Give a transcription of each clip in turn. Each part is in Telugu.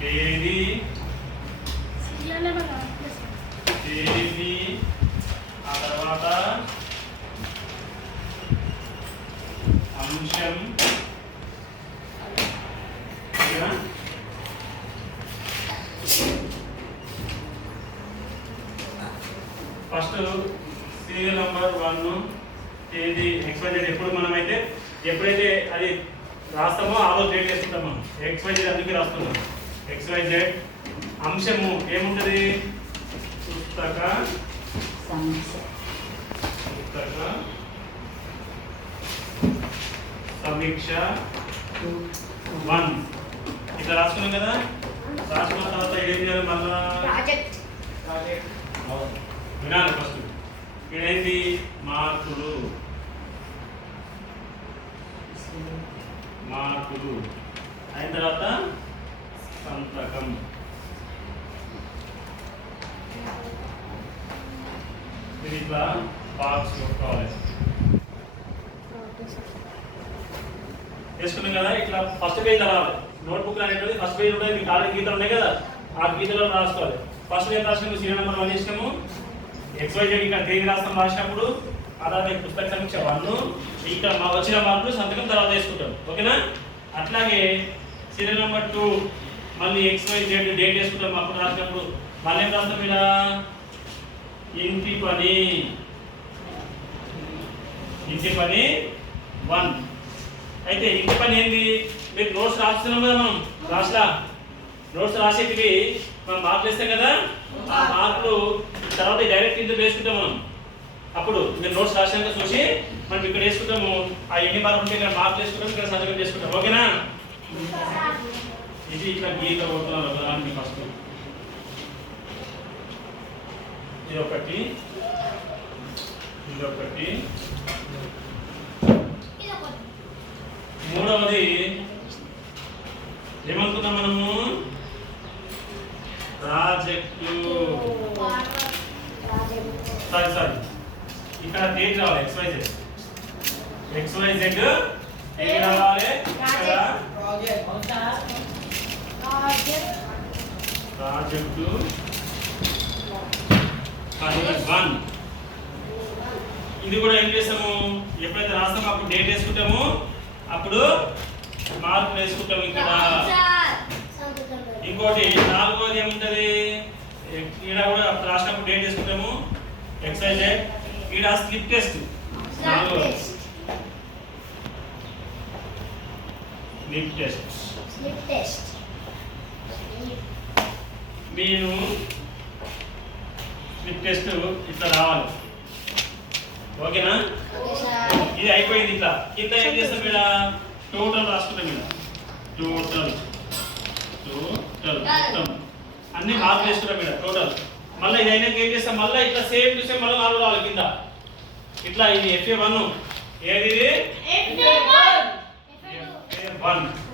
తేదీ తేదీ ఆ తర్వాత అంశం ఫస్ట్ సీరియల్ నంబర్ 1 తేదీ XYZ ఎప్పుడు మనమైతే ఎప్పుడైతే అది రాస్తామో ఆ రోజు డేట్ వేసుకుంటాము. XYZ అందుకే రాస్తున్నాం. XYZ అంశము ఏముంటుంది? పుస్తక సమీక్ష 1 ఇట్లా రాసుకున్నాం కదా. రాసుకున్న తర్వాత ఏం చేయాలి? మళ్ళా వినాలి. ఫస్ట్ ఇదేంటి? మార్కులు అయిన తర్వాత సంతకం. ఇది ఇట్లా బాక్స్ కావాలి వేసుకున్నాం కదా. ఇట్లా ఫస్ట్ పేజ్ రావాలి. నోట్బుక్ అనేటువంటి ఫస్ట్ పేజ్ ఉంటుంది. మీకు ఆల్రెడీ గీతలు ఉన్నాయి కదా, ఆ గీతలో రాసుకోవాలి. ఫస్ట్ నేను రాసినప్పుడు సీరియల్ నెంబర్ 1 ఇచ్చినాము. XYZ ఇక్కడ తేదీ రాస్తాం రాసినప్పుడు, ఆ తర్వాత పుస్తక సమీక్ష 1 ఇక్కడ మా వచ్చిన మార్కులు సంతకం తర్వాత వేసుకుంటాం. ఓకేనా? అట్లాగే సీరియల్ నెంబర్ 2 మళ్ళీ XYZ డేట్ వేసుకుంటాం. అప్పుడు రాసినప్పుడు మళ్ళీ ఏం రాస్తాం? ఇలా ఇంటి పని 1. అయితే ఇంటి పని ఏంది? మీరు నోట్స్ రాస్తున్నాం కదా, మనం నోట్స్ రాసేటివి మనం మార్కులు వేస్తాం కదా. ఆ మార్కులు తర్వాత డైరెక్ట్ ఇందులో వేసుకుంటాం మనం. అప్పుడు మీరు నోట్స్ రాసినాక చూసి మనం ఇక్కడ వేసుకుంటాము. ఆ ఎన్ని మార్కులు ఉంటే ఇక్కడ మార్కులు వేసుకుంటాం, ఇక్కడ సంతకం చేసుకుంటాం. ఓకేనా? ఇది ఇట్లా గీత కొడుతున్నారు దానికి ఫస్ట్ ఇదొకటి, మూడవది ఏమనుకున్నాం మనము? ప్రాజెక్టు. సారీ ఇక్కడ తేదీ రావాలి. XYZ తేదీ రావాలి. ఇక్కడ ప్రాజెక్టు 1. ఇది కూడా ఏం చేస్తాము? ఎప్పుడైతే రాస్తామో అప్పుడు డేట్ వేసుకుంటాము, అప్పుడు మార్కులు వేసుకుంటాము. ఇక్కడ ఇంకోటి 4వది ఏముంటది? ఇక్కడ కూడా రాసినప్పుడు డేట్ వేసుకుంటాము. XYZ ఇక్కడ స్లిప్ టెస్ట్ 4వది స్లిప్ టెస్ట్. మీరు స్లిప్ టెస్ట్ ఇట్లా రావాలి. ఓకేనా? ఇది అయిపోయింది. ఇట్లా కింద ఏం చేస్తాం? ఇక్కడ టోటల్ రాసుకుంటాం. ఇక్కడ టోటల్ మొత్తం అన్ని మార్కులు వేసుకుంటాం. ఇక్కడ టోటల్ మళ్ళీ ఇది అయినాక ఏం చేస్తాం? మళ్ళీ ఇట్లా సేమ్ టు సేమ్ మళ్ళీ 4 రావాలి కింద. ఇట్లా ఇది FA1. ఏది? FA1.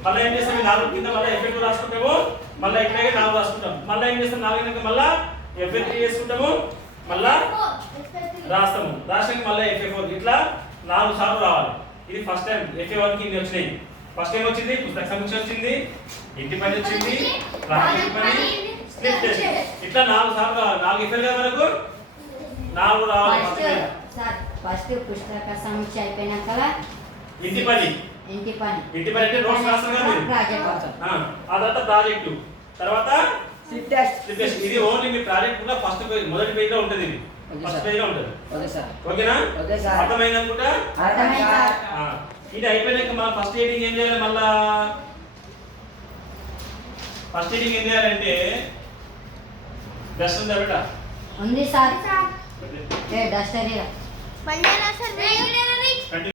మళ్ళీ ఏం చేస్తాం? 4 కింద మళ్ళీ FA2 రాసుకుంటాము. మళ్ళీ ఇట్లాగే 4 రాసుకుంటాం. మళ్ళీ ఏం చేస్తాం? 4 అయినాక మళ్ళీ FA3 వేసుకుంటాము. మళ్ళా రాస్తాము. రాసాక మళ్ళీ FA4. ఇట్లా 4 సార్లు రావాలి. ఇది ఫస్ట్ టైం. FA1 కి ఇన్ని వచ్చినాయి. ఫస్ట్ టైం వచ్చింది పుస్తక సమీక్ష వచ్చింది, ఇంటి పని వచ్చింది, ప్రాజెక్ట్ పని, స్లిప్ టెస్ట్. ఇట్లా 4 సార్లు రావాలి. 4 FA కదా మనకు 4 రావాలి. ఫస్ట్ పుస్తక సమీక్ష అయిపోయినాక ఇంటి పని అంటే నోట్స్ రాస్తాం కదా మీరు. ఆ తర్వాత ప్రాజెక్టు, తర్వాత స్లిప్ టెస్ట్. ఇది ఓన్లీ మీ ప్రాజెక్ట్ కూడా ఫస్ట్ పేజ్ మొదటి పేజ్ లో ఉంటుంది. ఇది ఫస్ట్ పేజ్ లో ఉంటుంది. ఓకేనా? అర్థమైంది అనుకుంటా. ఇది అయిపోయినాక మనం ఫస్ట్ ఎడిటింగ్ ఏం చేయాలి? మళ్ళా ఫస్ట్ ఎడిటింగ్ ఏం చేయాలంటే డస్ట్ ఉందా బేటా? ఉంది సార్. డస్టర్